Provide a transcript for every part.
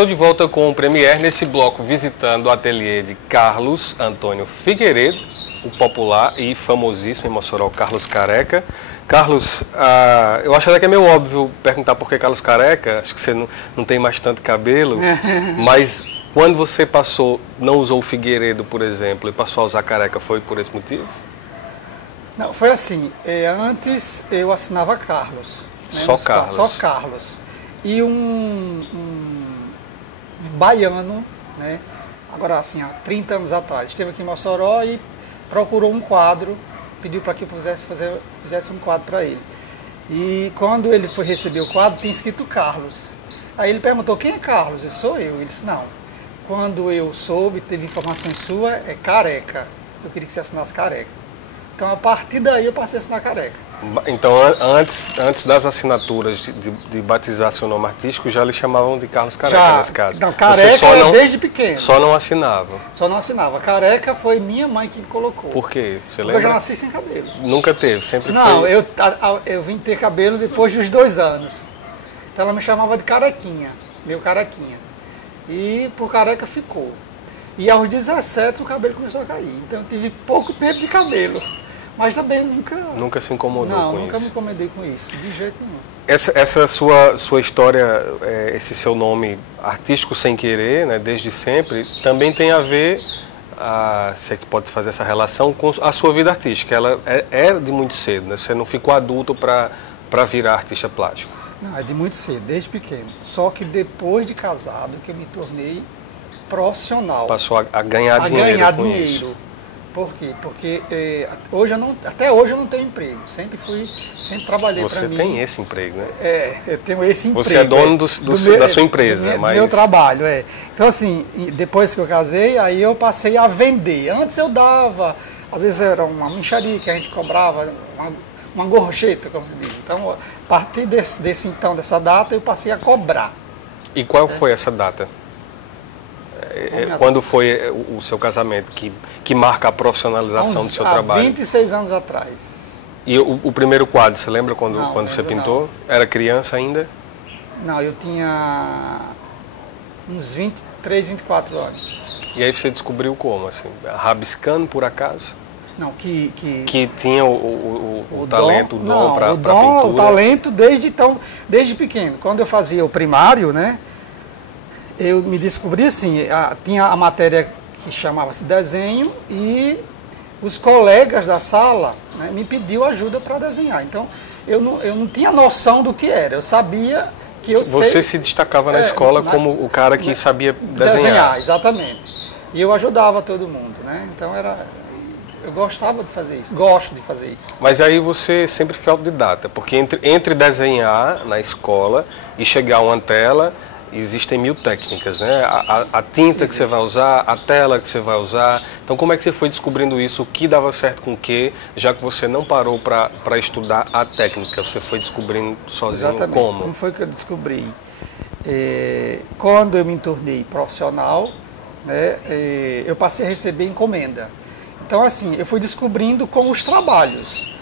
Estou de volta com o Premier nesse bloco visitando o ateliê de Carlos Antônio Figueiredo, o popular e famosíssimo em Mossoró, Carlos Careca. Carlos, eu acho até que é meio óbvio perguntar por que Carlos Careca, acho que você não tem mais tanto cabelo, mas quando você não usou o Figueiredo, por exemplo, e passou a usar Careca, foi por esse motivo? Não, foi assim, antes eu assinava Carlos. Né, só Carlos? Só Carlos. E um baiano, né, agora assim, há 30 anos atrás, esteve aqui em Mossoró e procurou um quadro, pediu para que eu fizesse um quadro para ele. E quando ele foi receber o quadro, tinha escrito Carlos. Aí ele perguntou, quem é Carlos? Eu sou eu. Ele disse, não, quando eu soube, teve informação sua, é Careca. Eu queria que você assinasse Careca. Então, a partir daí, eu passei a assinar Careca. Então, antes das assinaturas de batizar seu nome artístico, já lhe chamavam de Carlos Careca, nesse caso? Não, Careca desde pequeno. Só não assinava? Só não assinava. Careca foi minha mãe que me colocou. Por quê? Você lembra? Porque eu já nasci sem cabelo. Nunca teve? Sempre não, foi? eu vim ter cabelo depois dos 2 anos. Então, ela me chamava de Carequinha, meu Carequinha. E por Careca ficou. E aos 17 o cabelo começou a cair. Então, eu tive pouco tempo de cabelo. Mas também nunca se incomodou com isso? Não, nunca me incomodei com isso, de jeito nenhum. Essa sua história, esse seu nome artístico sem querer, né, desde sempre, também tem a ver, se é que pode fazer essa relação, com a sua vida artística. Ela é de muito cedo, né? Você não ficou adulto para virar artista plástico. Não, é de muito cedo, desde pequeno. Só que depois de casado que eu me tornei profissional. Passou a ganhar dinheiro com isso. Por quê? Porque até hoje eu não tenho emprego. Sempre trabalhei para mim. Você tem esse emprego, né? Eu tenho esse emprego. Você é dono da sua empresa. Do meu trabalho, Então assim, depois que eu casei, aí eu passei a vender. Antes eu dava, às vezes era uma mixaria que a gente cobrava, uma gorjeta, como se diz. Então, a partir dessa data, eu passei a cobrar. E qual foi essa data? Quando foi o seu casamento, que marca a profissionalização do seu trabalho? Há 26 anos atrás. E o primeiro quadro, você lembra quando você pintou? Não. Era criança ainda? Não, eu tinha uns 23, 24 anos. E aí você descobriu como? Assim, rabiscando por acaso? Não, que tinha o talento, o dom para pintura? O talento desde pequeno. Quando eu fazia o primário, né? Eu me descobri assim, tinha a matéria que chamava-se desenho e os colegas da sala, né, me pediu ajuda para desenhar. Então, eu não tinha noção do que era, eu sabia que Você se destacava na escola como o cara que sabia desenhar. Exatamente. E eu ajudava todo mundo, né? Então, eu gostava de fazer isso, gosto de fazer isso. Mas aí você sempre foi autodidata, porque entre desenhar na escola e chegar a uma tela, existem 1000 técnicas, né? A tinta que você vai usar, a tela que você vai usar. Então, como é que você foi descobrindo isso? O que dava certo com o que, já que você não parou para estudar a técnica? Você foi descobrindo sozinho? Exatamente. Como? Como foi que eu descobri? Quando eu me tornei profissional, né, eu passei a receber encomenda. Então, assim, eu fui descobrindo com os trabalhos,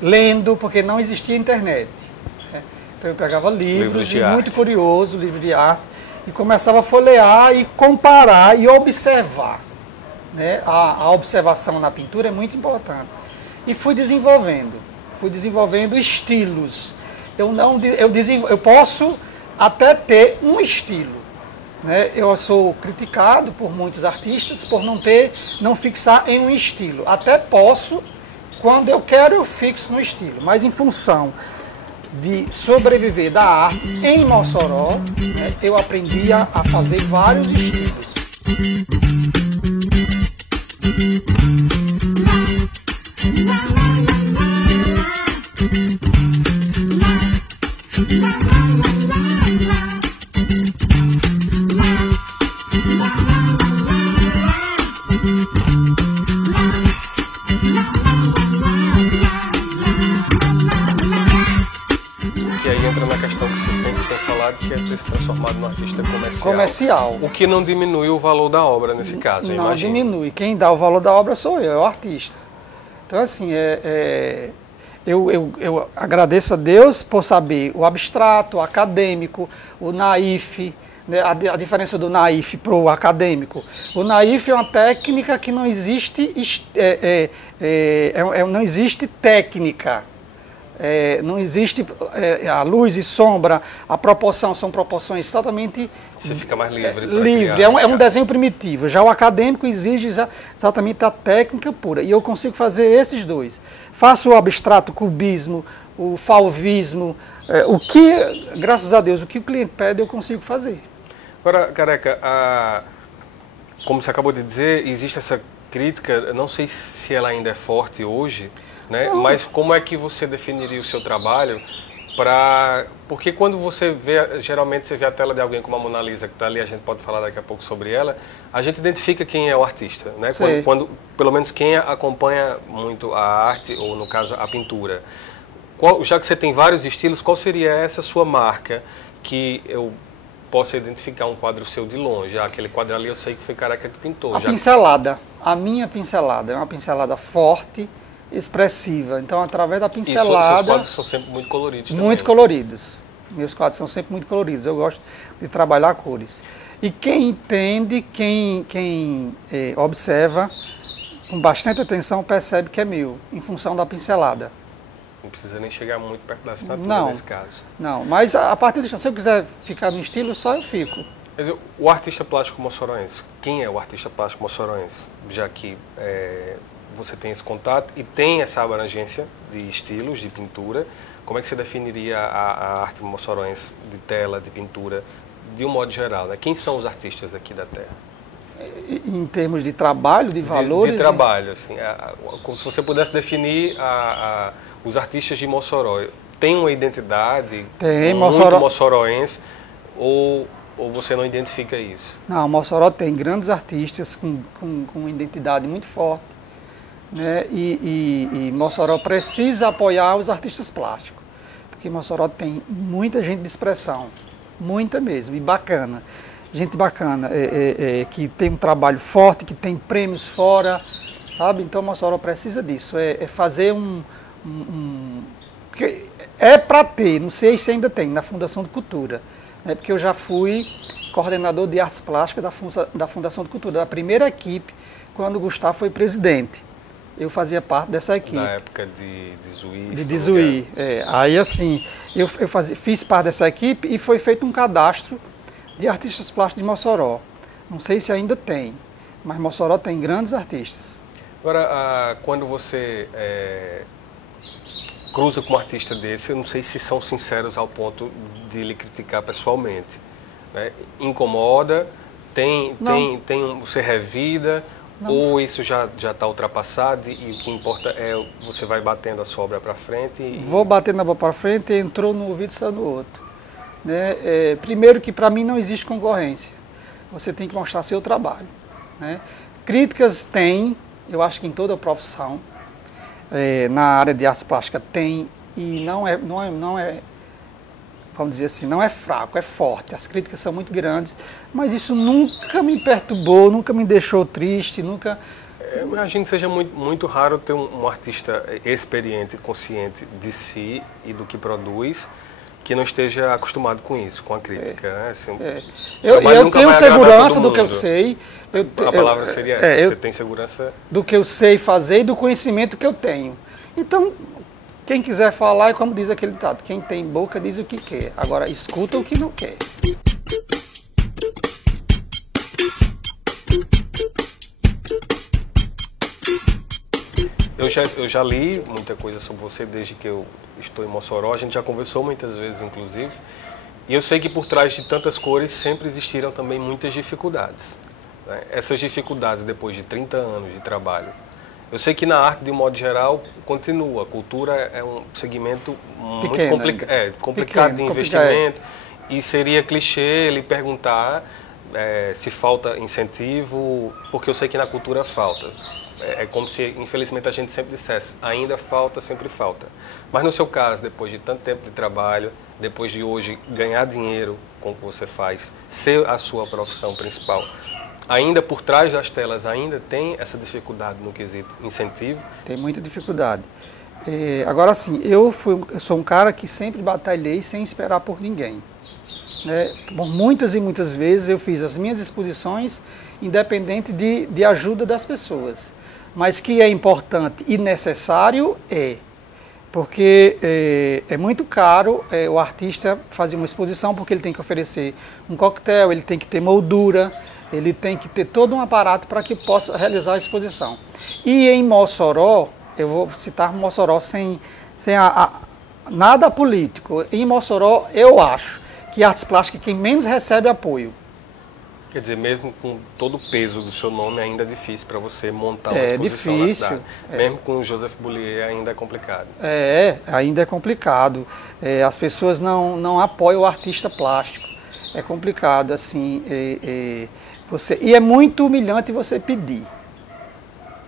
lendo, porque não existia internet. Então eu pegava livros muito curioso, livros de arte, e começava a folhear e comparar e observar. Né? A observação na pintura é muito importante. E fui desenvolvendo estilos. Eu posso até ter um estilo. Né? Eu sou criticado por muitos artistas por não fixar em um estilo. Até posso, quando eu quero, eu fixo no estilo, mas em função de sobreviver da arte em Mossoró, né, eu aprendi a fazer vários estilos. Que é ter se transformado num artista comercial. O que não diminui o valor da obra nesse caso, eu imagino. Não diminui. Quem dá o valor da obra sou eu, é o artista. Então, assim, eu agradeço a Deus por saber o abstrato, o acadêmico, o naif, né, a diferença do naif para o acadêmico. O naif é uma técnica que não existe, não existe técnica. Não existe a luz e sombra, a proporção, são proporções totalmente... Você fica mais livre. Livre, é um desenho primitivo. Já o acadêmico exige exatamente a técnica pura. E eu consigo fazer esses dois. Faço o abstrato, o cubismo, o fauvismo, o que, graças a Deus, o que o cliente pede eu consigo fazer. Agora, Careca, como você acabou de dizer, existe essa crítica, não sei se ela ainda é forte hoje, né? Mas como é que você definiria o seu trabalho porque quando você vê, geralmente você vê a tela de alguém como a Mona Lisa, que está ali, a gente pode falar daqui a pouco sobre ela, a gente identifica quem é o artista, né? Pelo menos quem acompanha muito a arte, ou no caso a pintura. Já que você tem vários estilos, qual seria essa sua marca que eu possa identificar um quadro seu de longe? Aquele quadro ali eu sei que foi Careca que pintou. Pincelada, a minha pincelada é uma pincelada forte, expressiva. Então, através da pincelada... E seus quadros são sempre muito coloridos também. Muito coloridos. Meus quadros são sempre muito coloridos. Eu gosto de trabalhar cores. E quem entende, quem observa com bastante atenção, percebe que é meu, em função da pincelada. Não precisa nem chegar muito perto da assinatura nesse caso. Não, mas a partir do chão, se eu quiser ficar no estilo, só eu fico. Mas o artista plástico moçoroense, quem é o artista plástico moçoroense? Já que você tem esse contato e tem essa abrangência de estilos, de pintura, como é que você definiria a arte moçoroense de tela, de pintura, de um modo geral, né? Quem são os artistas aqui da terra? Em termos de trabalho, de valores? De trabalho, assim. Como se você pudesse definir os artistas de Mossoró. Tem uma identidade muito moçoroense ou você não identifica isso? Não, Mossoró tem grandes artistas com identidade muito forte. Né? E Mossoró precisa apoiar os artistas plásticos, porque Mossoró tem muita gente de expressão, muita mesmo, e bacana, gente bacana, que tem um trabalho forte, que tem prêmios fora, sabe? Então Mossoró precisa disso, fazer é para ter, não sei se ainda tem, na Fundação de Cultura, né? Porque eu já fui coordenador de artes plásticas da Fundação de Cultura, da primeira equipe, quando o Gustavo foi presidente. Eu fazia parte dessa equipe. Na época de Zuí. De Zuí. Aí assim, eu fiz parte dessa equipe e foi feito um cadastro de artistas plásticos de Mossoró. Não sei se ainda tem, mas Mossoró tem grandes artistas. Agora, quando você cruza com um artista desse, eu não sei se são sinceros ao ponto de lhe criticar pessoalmente. Né? Incomoda, você revida... Não. Ou isso já está ultrapassado e o que importa é você vai batendo a sua obra para frente? Vou batendo a obra para frente, entrou no ouvido e saiu no outro. Né? Primeiro que para mim não existe concorrência. Você tem que mostrar seu trabalho. Né? Críticas tem, eu acho que em toda a profissão, na área de artes plásticas tem, e não é, vamos dizer assim, não é fraco, é forte. As críticas são muito grandes, mas isso nunca me perturbou, nunca me deixou triste, nunca... Eu imagino que seja muito raro ter um artista experiente, consciente de si e do que produz, que não esteja acostumado com isso, com a crítica. Né? Assim, eu tenho segurança do que eu sei. A palavra seria essa, você tem segurança... Do que eu sei fazer e do conhecimento que eu tenho. Então... Quem quiser falar, é como diz aquele ditado, quem tem boca diz o que quer, agora escuta o que não quer. Eu já li muita coisa sobre você desde que eu estou em Mossoró, a gente já conversou muitas vezes, inclusive, e eu sei que por trás de tantas cores sempre existiram também muitas dificuldades. Né? Essas dificuldades, depois de 30 anos de trabalho, eu sei que na arte, de um modo geral, continua. A cultura é um segmento muito complicado de investimento. E seria clichê lhe perguntar se falta incentivo, porque eu sei que na cultura falta. É como se, infelizmente, a gente sempre dissesse, ainda falta, sempre falta. Mas no seu caso, depois de tanto tempo de trabalho, depois de hoje ganhar dinheiro com o que você faz, ser a sua profissão principal, ainda por trás das telas, ainda tem essa dificuldade no quesito incentivo? Tem muita dificuldade. Agora sim, eu sou um cara que sempre batalhei sem esperar por ninguém. né? Por muitas e muitas vezes eu fiz as minhas exposições independente de ajuda das pessoas. Mas que é importante e necessário porque é muito caro o artista fazer uma exposição, porque ele tem que oferecer um coquetel, ele tem que ter moldura, ele tem que ter todo um aparato para que possa realizar a exposição. E em Mossoró, eu vou citar Mossoró sem nada político. Em Mossoró, eu acho que a artes plásticas é quem menos recebe apoio. Quer dizer, mesmo com todo o peso do seu nome, ainda é difícil para você montar uma exposição na cidade. Mesmo com o Joseph Boulier, ainda é complicado. Ainda é complicado. As pessoas não apoiam o artista plástico. É complicado, assim. E é muito humilhante você pedir.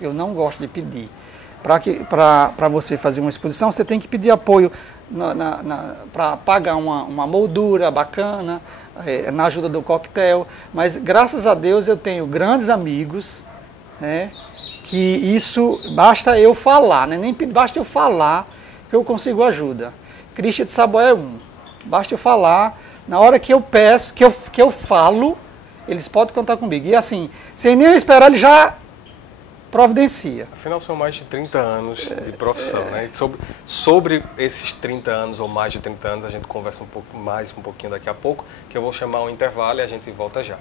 Eu não gosto de pedir. Para você fazer uma exposição, você tem que pedir apoio para pagar uma moldura bacana, na ajuda do coquetel, mas graças a Deus eu tenho grandes amigos, né, que isso basta eu falar, né, nem basta eu falar que eu consigo ajuda. Christian de Saboia é um, basta eu falar, na hora que eu peço, que eu falo, eles podem contar comigo. E assim, sem nem eu esperar, ele já providencia. Afinal, são mais de 30 anos de profissão, né? E sobre esses 30 anos ou mais de 30 anos, a gente conversa um pouquinho daqui a pouco, que eu vou chamar um intervalo e a gente volta já.